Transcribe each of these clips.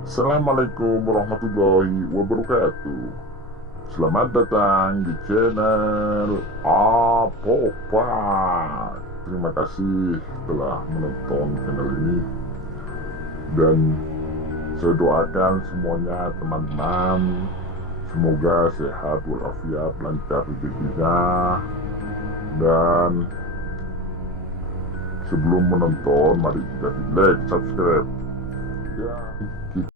Assalamualaikum warahmatullahi wabarakatuh. Selamat datang di channel Apopa. Terima kasih telah menonton channel ini, dan saya doakan semuanya teman-teman semoga sehat walafiat, lancar rezekinya. Dan sebelum menonton, mari kita di like, subscribe, dan kita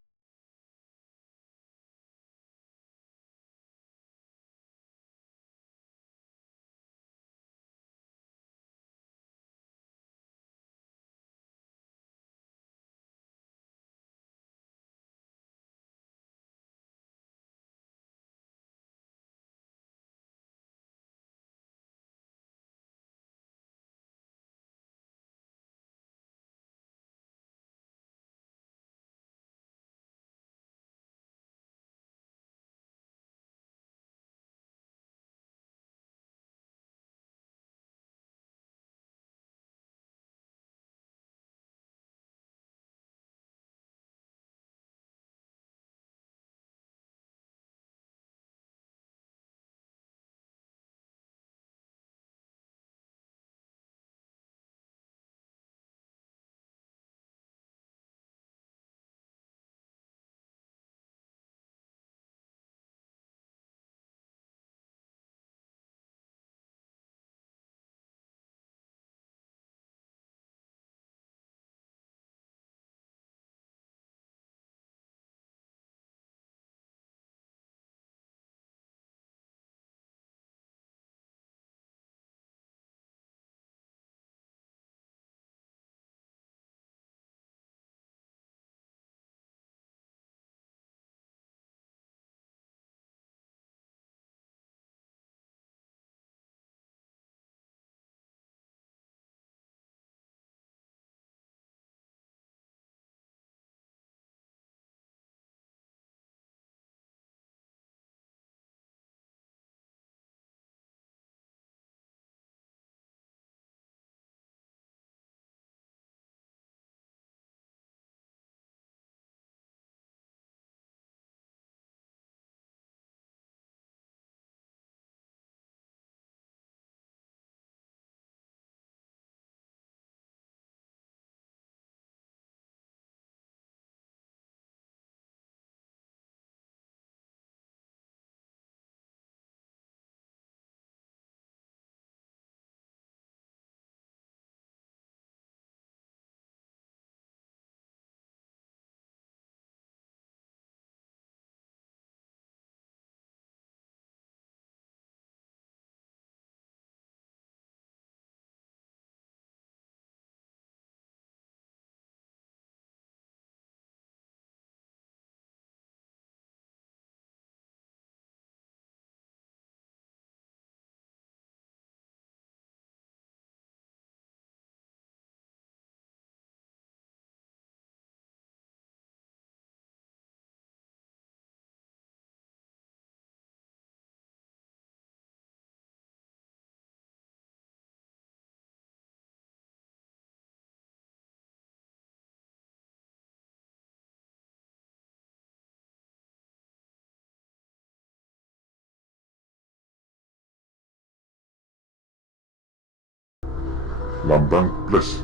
lambang plus.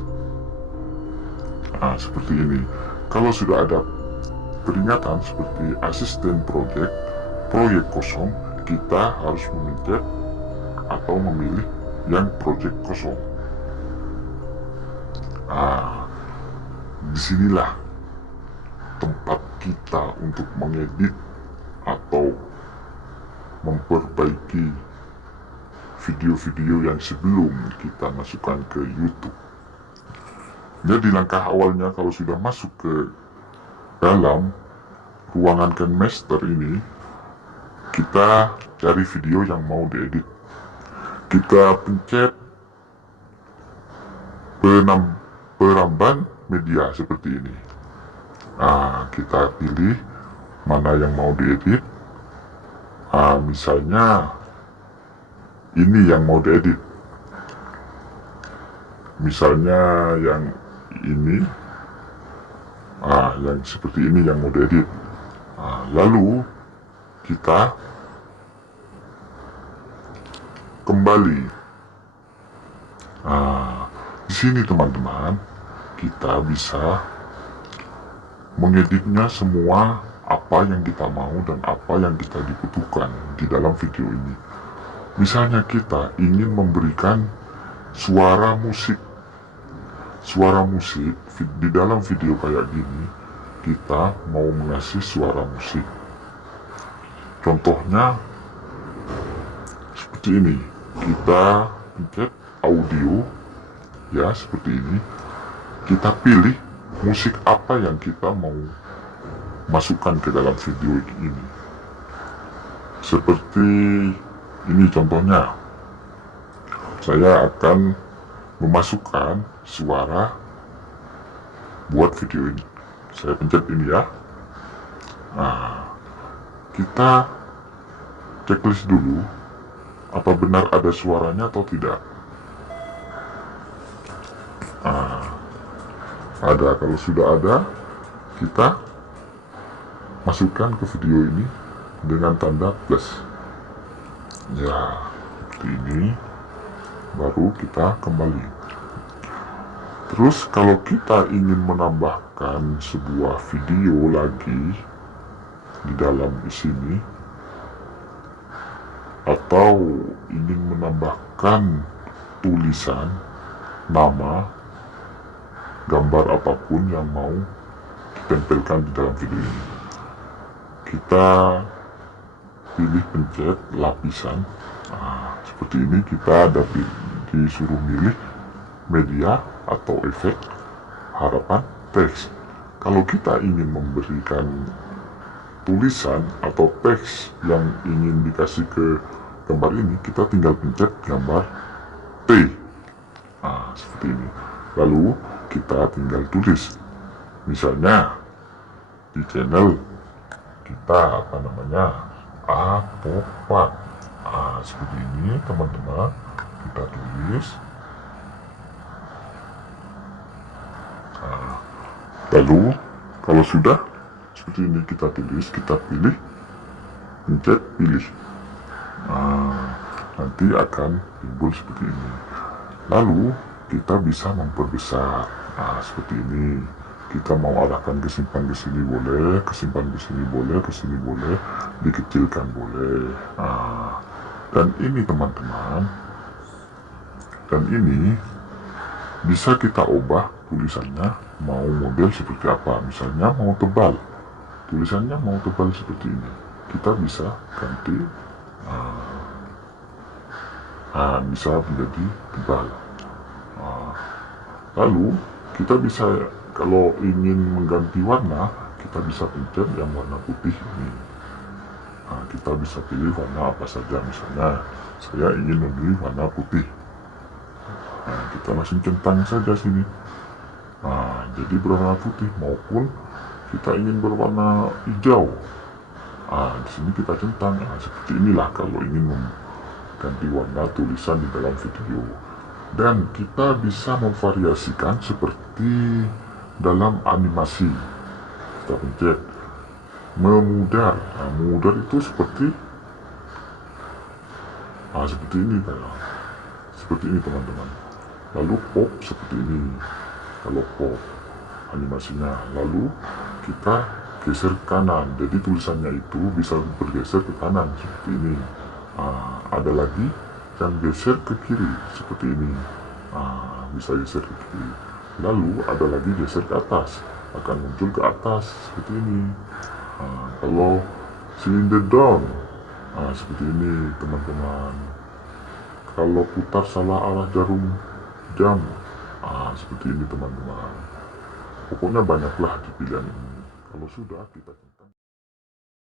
Nah, seperti ini. Kalau sudah ada peringatan seperti asisten proyek kosong, kita harus memencet atau memilih yang proyek kosong. Nah, disinilah tempat kita untuk mengedit atau memperbaiki video-video yang sebelum kita masukkan ke YouTube. Jadi langkah awalnya, kalau sudah masuk ke dalam ruangan KineMaster ini, kita cari video yang mau diedit. Kita pencet peramban media seperti ini. Nah, kita pilih mana yang mau diedit. Nah, misalnya ini yang mau diedit. Misalnya yang ini. Nah, yang seperti ini yang mau diedit. Lalu kita kembali. Di sini teman-teman, kita bisa mengeditnya semua apa yang kita mau dan apa yang kita dibutuhkan di dalam video ini. Misalnya kita ingin memberikan suara musik di dalam video kayak gini, kita mau mengasih suara musik. Contohnya seperti ini, kita pencet audio ya, seperti ini. Kita pilih musik apa yang kita mau masukkan ke dalam video ini. Seperti ini contohnya, saya akan memasukkan suara buat video ini. Saya pencet ini ya. Kita checklist dulu apa benar ada suaranya atau tidak. Ada. Kalau sudah ada, kita masukkan ke video ini dengan tanda plus ya, seperti ini. Baru kita kembali. Terus kalau kita ingin menambahkan sebuah video lagi di dalam sini, atau ingin menambahkan tulisan, nama, gambar apapun yang mau ditempelkan di dalam video ini, kita pilih pencet lapisan. Seperti ini, kita ada disuruh milih media atau efek, harapan, teks. Kalau kita ingin memberikan tulisan atau teks yang ingin dikasih ke gambar ini, kita tinggal pencet gambar T. Seperti ini. Lalu kita tinggal tulis. Misalnya di channel kita Apopak. Seperti ini teman-teman, kita tulis. Lalu kalau sudah seperti ini, kita tulis, kita pilih, pencet pilih. Nanti akan timbul seperti ini. Lalu kita bisa memperbesar. Seperti ini. Kita mau arahkan kesimpan ke sini boleh, kesimpan ke sini boleh, ke sini boleh, dikecilkan boleh. Dan ini teman-teman, dan ini bisa kita ubah tulisannya mau model seperti apa. Misalnya mau tebal, tulisannya mau tebal seperti ini, kita bisa ganti, bisa menjadi tebal. Lalu kita bisa, kalau ingin mengganti warna, kita bisa pencet yang warna putih ini. Kita bisa pilih warna apa saja. Misalnya saya ingin memilih warna putih, kita langsung centang saja sini. Jadi berwarna putih, maupun kita ingin berwarna hijau. Di sini kita centang. Seperti inilah kalau ingin mengganti warna tulisan di dalam video. Dan kita bisa memvariasikan seperti dalam animasi. Kita pencet memudar. Memudar itu seperti seperti ini kayak. Seperti ini teman-teman. Lalu pop seperti ini. Kalau pop animasinya, lalu kita geser ke kanan, jadi tulisannya itu bisa bergeser ke kanan seperti ini. Ada lagi yang geser ke kiri seperti ini, bisa geser ke kiri. Lalu ada lagi geser ke atas, akan muncul ke atas seperti ini. Kalau cylinder down, seperti ini teman-teman. Kalau putar salah arah jarum jam, seperti ini teman-teman. Pokoknya banyaklah di pilihan ini. Kalau sudah, kita